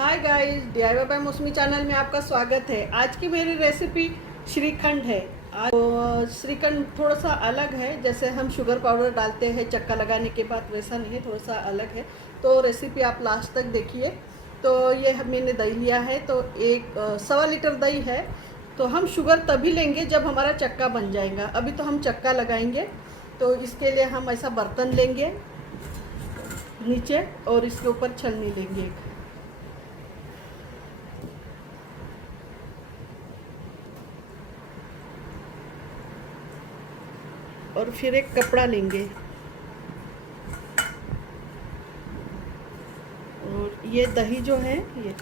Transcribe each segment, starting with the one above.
Hi guys, DIY bye मौसमी channel में आपका स्वागत है। आज की मेरी रेसिपी श्रीखंड है। आज तो श्रीखंड थोड़ा सा अलग है, जैसे हम शुगर पाउडर डालते हैं चक्का लगाने के बाद, वैसा नहीं है, थोड़ा सा अलग है। तो रेसिपी आप लास्ट तक देखिए। तो ये मैंने दही लिया है, तो एक 1.25 लीटर दही है। तो हम शुगर तभी लेंगे जब हमारा चक्का बन जाएगा। अभी तो हम चक्का लगाएंगे, तो इसके लिए हम ऐसा बर्तन लेंगे नीचे और इसके ऊपर छलनी लेंगे एक। और फिर एक कपड़ा लेंगे और ये दही जो है ये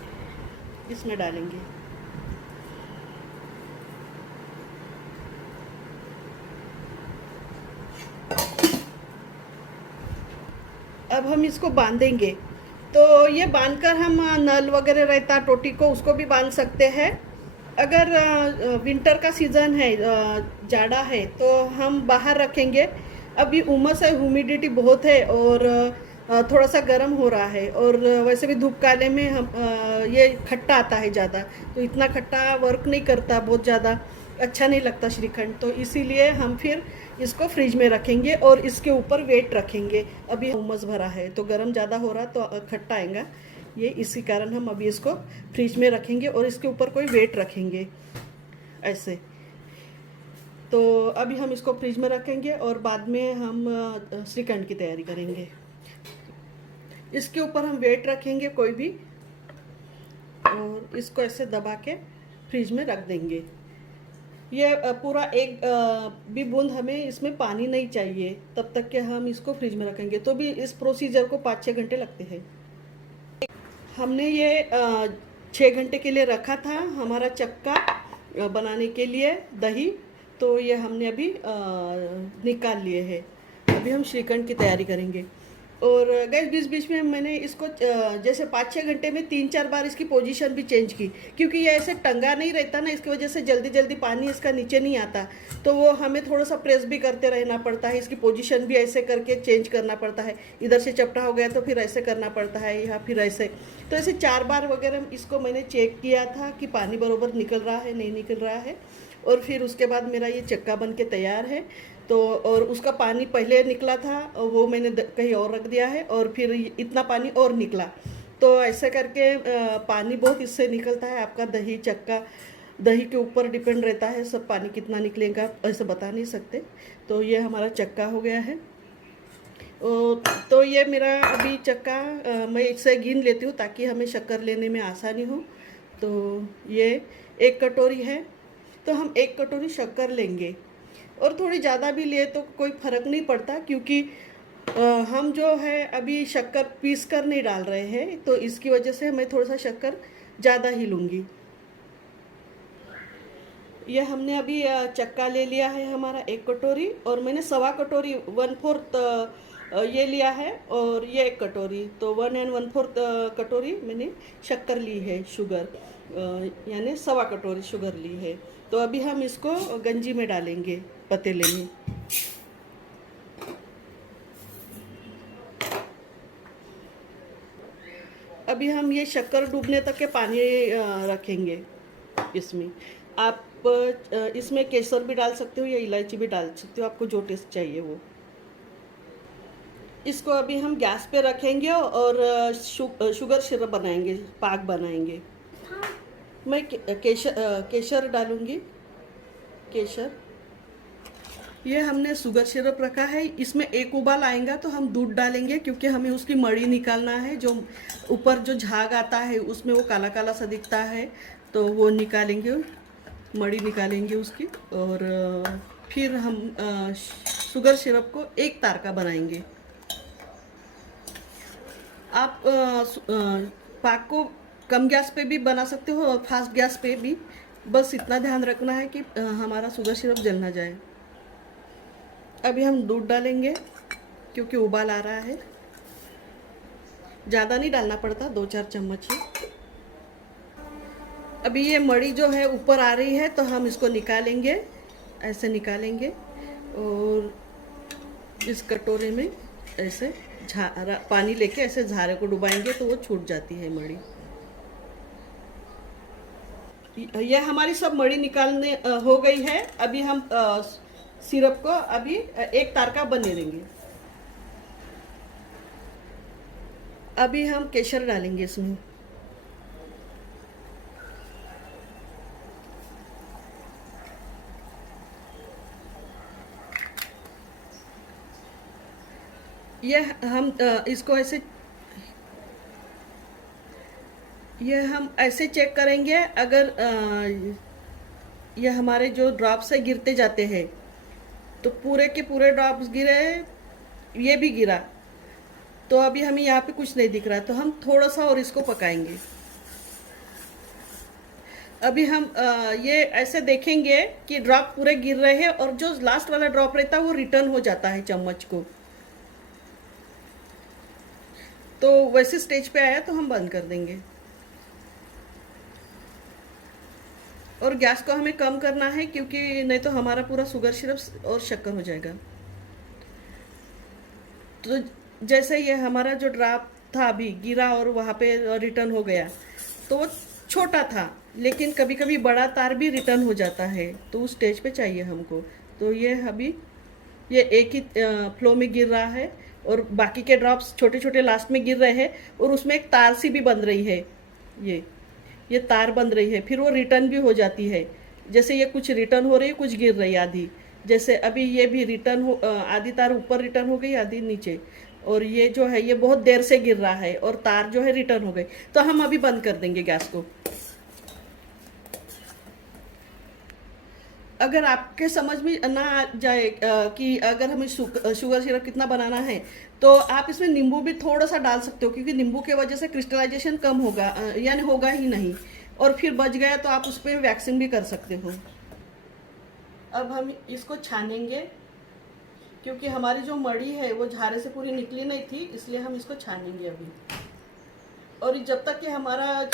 इसमें डालेंगे। अब हम इसको बांधेंगे। तो ये बांधकर हम नल वगैरह रहता टोटी को, उसको भी बांध सकते हैं। अगर विंटर का सीज़न है, जाड़ा है, तो हम बाहर रखेंगे। अभी उमस है, ह्यूमिडिटी बहुत है और थोड़ा सा गर्म हो रहा है। और वैसे भी धूप काले में हम ये खट्टा आता है ज़्यादा, तो इतना खट्टा वर्क नहीं करता, बहुत ज़्यादा अच्छा नहीं लगता श्रीखंड। तो इसीलिए हम फिर इसको फ्रिज में रखेंगे और इसके ऊपर वेट रखेंगे। अभी उमस भरा है तो गर्म ज़्यादा हो रहा तो खट्टा आएगा, ये इसी कारण हम अभी इसको फ्रिज में रखेंगे और इसके ऊपर कोई वेट रखेंगे ऐसे। तो अभी हम इसको फ्रिज में रखेंगे और बाद में हम श्रीखंड की तैयारी करेंगे। इसके ऊपर हम वेट रखेंगे कोई भी, और इसको ऐसे दबा के फ्रिज में रख देंगे। ये पूरा एक भी बूंद हमें इसमें पानी नहीं चाहिए, तब तक के हम इसको फ्रिज में रखेंगे। तो भी इस प्रोसीजर को 5-6 घंटे लगते हैं। हमने ये 6 घंटे के लिए रखा था हमारा चक्का बनाने के लिए दही। तो ये हमने अभी निकाल लिए हैं। अभी हम श्रीखंड की तैयारी करेंगे। और गैस बीच बीच में मैंने इसको जैसे 5-6 घंटे में 3-4 बार इसकी पोजीशन भी चेंज की, क्योंकि ये ऐसे टंगा नहीं रहता ना, इसकी वजह से जल्दी जल्दी पानी इसका नीचे नहीं आता। तो वो हमें थोड़ा सा प्रेस भी करते रहना पड़ता है, इसकी पोजीशन भी ऐसे करके चेंज करना पड़ता है। इधर से चपटा हो गया तो फिर ऐसे करना पड़ता है, या फिर ऐसे। तो ऐसे 4 बार वगैरह इसको मैंने चेक किया था कि पानी बराबर निकल रहा है नहीं निकल रहा है। और फिर उसके बाद मेरा ये चक्का बन के तैयार है। तो और उसका पानी पहले निकला था, वो मैंने कहीं और रख दिया है, और फिर इतना पानी और निकला। तो ऐसे करके पानी बहुत इससे निकलता है। आपका दही चक्का दही के ऊपर डिपेंड रहता है, सब पानी कितना निकलेगा ऐसे बता नहीं सकते। तो ये हमारा चक्का हो गया है। तो ये मेरा अभी चक्का मैं इससे गिन लेती हूँ ताकि हमें शक्कर लेने में आसानी हो। तो ये 1 कटोरी है, तो हम 1 कटोरी शक्कर लेंगे। और थोड़ी ज़्यादा भी ले तो कोई फ़र्क नहीं पड़ता, क्योंकि हम जो है अभी शक्कर पीस कर नहीं डाल रहे हैं, तो इसकी वजह से मैं थोड़ा सा शक्कर ज़्यादा ही लूँगी। ये हमने अभी चक्का ले लिया है हमारा 1 कटोरी, और मैंने 1.25 कटोरी 1/4 ये लिया है, और ये 1 कटोरी, तो 1 and 1/4 कटोरी मैंने शक्कर ली है, शुगर यानी 1.25 कटोरी शुगर ली है। तो अभी हम इसको गंजी में डालेंगे, पतीले में। अभी हम ये शक्कर डूबने तक के पानी रखेंगे इसमें। आप इसमें केसर भी डाल सकते हो या इलायची भी डाल सकते हो, आपको जो टेस्ट चाहिए वो। इसको अभी हम गैस पे रखेंगे और शुगर सिरप बनाएंगे, पाक बनाएंगे। मैं केसर डालूंगी, केसर। ये हमने शुगर सिरप रखा है, इसमें एक उबाल आएगा तो हम दूध डालेंगे, क्योंकि हमें उसकी मड़ी निकालना है। जो ऊपर जो झाग आता है उसमें वो काला काला सा दिखता है, तो वो निकालेंगे, मड़ी निकालेंगे उसकी। और फिर हम शुगर सिरप को एक तार का बनाएंगे। आप पाक को कम गैस पे भी बना सकते हो और फास्ट गैस पे भी, बस इतना ध्यान रखना है कि हमारा शुगर सिरप जल ना जाए। अभी हम दूध डालेंगे, क्योंकि उबाल आ रहा है। ज़्यादा नहीं डालना पड़ता, 2-4 चम्मच ही। अभी ये मड़ी जो है ऊपर आ रही है, तो हम इसको निकालेंगे, ऐसे निकालेंगे, और इस कटोरे में ऐसे झारा पानी लेके ऐसे झारे को डुबाएंगे तो वो छूट जाती है मड़ी। ये हमारी सब मड़ी निकालने हो गई है। अभी हम सिरप को अभी एक तार का बने देंगे। अभी हम केसर डालेंगे इसमें। ये हम इसको ऐसे, ये हम ऐसे चेक करेंगे। अगर ये हमारे जो ड्रॉप्स है गिरते जाते हैं, तो पूरे के पूरे ड्रॉप्स गिरे, ये भी गिरा, तो अभी हमें यहाँ पे कुछ नहीं दिख रहा, तो हम थोड़ा सा और इसको पकाएंगे। अभी हम ये ऐसे देखेंगे कि ड्रॉप पूरे गिर रहे हैं और जो लास्ट वाला ड्रॉप रहता है वो रिटर्न हो जाता है चम्मच को। तो वैसे स्टेज पे आया तो हम बंद कर देंगे। और गैस को हमें कम करना है, क्योंकि नहीं तो हमारा पूरा शुगर सिरप और शक्कर हो जाएगा। तो जैसे ये हमारा जो ड्रॉप था अभी गिरा और वहाँ पे रिटर्न हो गया, तो वो छोटा था, लेकिन कभी कभी बड़ा तार भी रिटर्न हो जाता है, तो उस स्टेज पे चाहिए हमको। तो ये अभी ये एक ही फ्लो में गिर रहा है और बाकी के ड्रॉप्स छोटे छोटे लास्ट में गिर रहे हैं, और उसमें एक तार सी भी बन रही है। ये तार बन रही है, फिर वो रिटर्न भी हो जाती है। जैसे ये कुछ रिटर्न हो रही है, कुछ गिर रही है आधी। जैसे अभी ये भी रिटर्न हो, आधी तार ऊपर रिटर्न हो गई, आधी नीचे। और ये जो है ये बहुत देर से गिर रहा है और तार जो है रिटर्न हो गई। तो हम अभी बंद कर देंगे गैस को। अगर आपके समझ में ना आ जाए कि अगर हमें शुगर सिरप कितना बनाना है, तो आप इसमें नींबू भी थोड़ा सा डाल सकते हो, क्योंकि नींबू की वजह से क्रिस्टलाइजेशन कम होगा, यानी होगा ही नहीं। और फिर बच गया तो आप उस पर वैक्सिंग भी कर सकते हो। अब हम इसको छानेंगे, क्योंकि हमारी जो मड़ी है वो झारे से पूरी निकली नहीं थी, इसलिए हम इसको छानेंगे अभी। और जब तक कि हमारा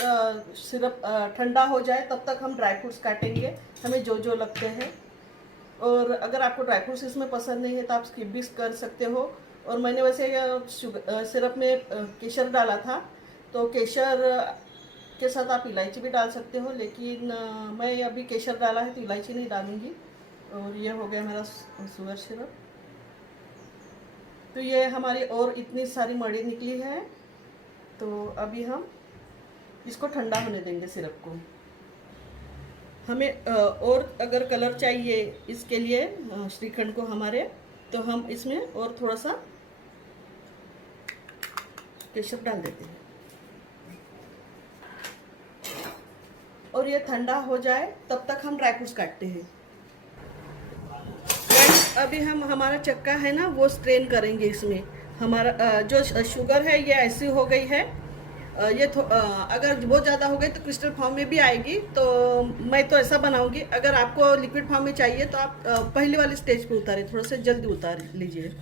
सिरप ठंडा हो जाए, तब तक हम ड्राई फ्रूट्स काटेंगे, हमें जो जो लगते हैं। और अगर आपको ड्राई फ्रूट्स इसमें पसंद नहीं है तो आप स्किप भी कर सकते हो। और मैंने वैसे सिरप में केसर डाला था, तो केसर के साथ आप इलायची भी डाल सकते हो, लेकिन मैं अभी केसर डाला है तो इलायची नहीं डालूंगी। और ये हो गया मेरा शुगर सिरप। तो ये हमारी और इतनी सारी मड़ी निकली है, तो अभी हम इसको ठंडा होने देंगे सिरप को। हमें और अगर कलर चाहिए इसके लिए श्रीखंड को हमारे, तो हम इसमें और थोड़ा सा केशर डाल देते हैं। और ये ठंडा हो जाए तब तक हम ड्राई फ्रूट्स काटते हैं। अभी हम हमारा चक्का है ना वो स्ट्रेन करेंगे इसमें। हमारा जो शुगर है ये ऐसी हो गई है, ये अगर बहुत ज़्यादा हो गई तो क्रिस्टल फॉर्म में भी आएगी, तो मैं तो ऐसा बनाऊंगी। अगर आपको लिक्विड फॉर्म में चाहिए तो आप पहले वाली स्टेज पे उतारें, थोड़ा सा जल्दी उतार लीजिए।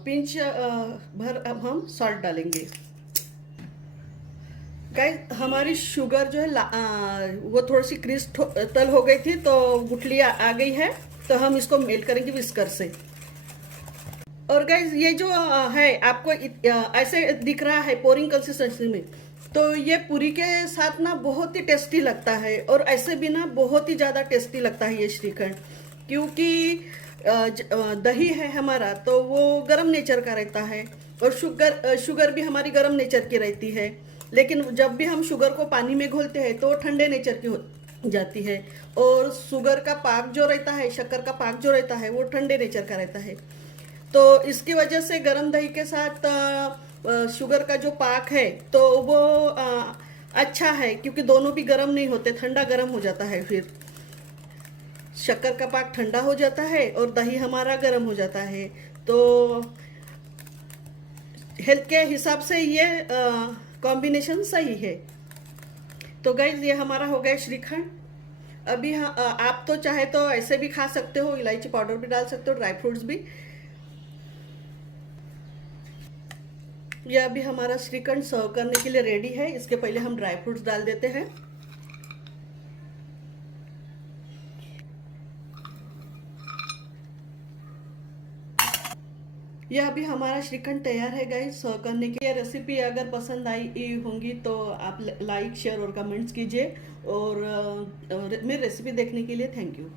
पिंच भर अब हम सॉल्ट डालेंगे। गाइस हमारी शुगर जो है वो थोड़ी सी क्रिस्टल हो गई थी, तो गुठली आ गई है, तो हम इसको मेल्ट करेंगे विस्कर से। और गाइस ये जो है आपको ऐसे दिख रहा है पोरिंग कंसिस्टेंसी में, तो ये पूरी के साथ ना बहुत ही टेस्टी लगता है, और ऐसे भी ना बहुत ही ज़्यादा टेस्टी लगता है ये श्रीखंड। क्योंकि दही है हमारा तो वो गरम नेचर का रहता है, और शुगर भी हमारी गरम नेचर की रहती है। लेकिन जब भी हम शुगर को पानी में घोलते हैं तो ठंडे नेचर की हो जाती है, और शुगर का पाक जो रहता है, शक्कर का पाक जो रहता है, वो ठंडे नेचर का रहता है। तो इसकी वजह से गरम दही के साथ शुगर का जो पाक है तो वो अच्छा है, क्योंकि दोनों भी गरम नहीं होते, ठंडा गरम हो जाता है। फिर शक्कर का पाक ठंडा हो जाता है और दही हमारा गर्म हो जाता है। तो हेल्थ के हिसाब से ये कॉम्बिनेशन सही है। तो गाइज ये हमारा हो गया श्रीखंड। अभी आप तो चाहे तो ऐसे भी खा सकते हो, इलायची पाउडर भी डाल सकते हो, ड्राई फ्रूट्स भी। ये अभी हमारा श्रीखंड सर्व करने के लिए रेडी है। इसके पहले हम ड्राई फ्रूट्स डाल देते हैं। ये अभी हमारा श्रीखंड तैयार है गाइस सर्व करने के लिए। रेसिपी अगर पसंद आई होंगी तो आप लाइक शेयर और कमेंट्स कीजिए, और मेरी रेसिपी देखने के लिए थैंक यू।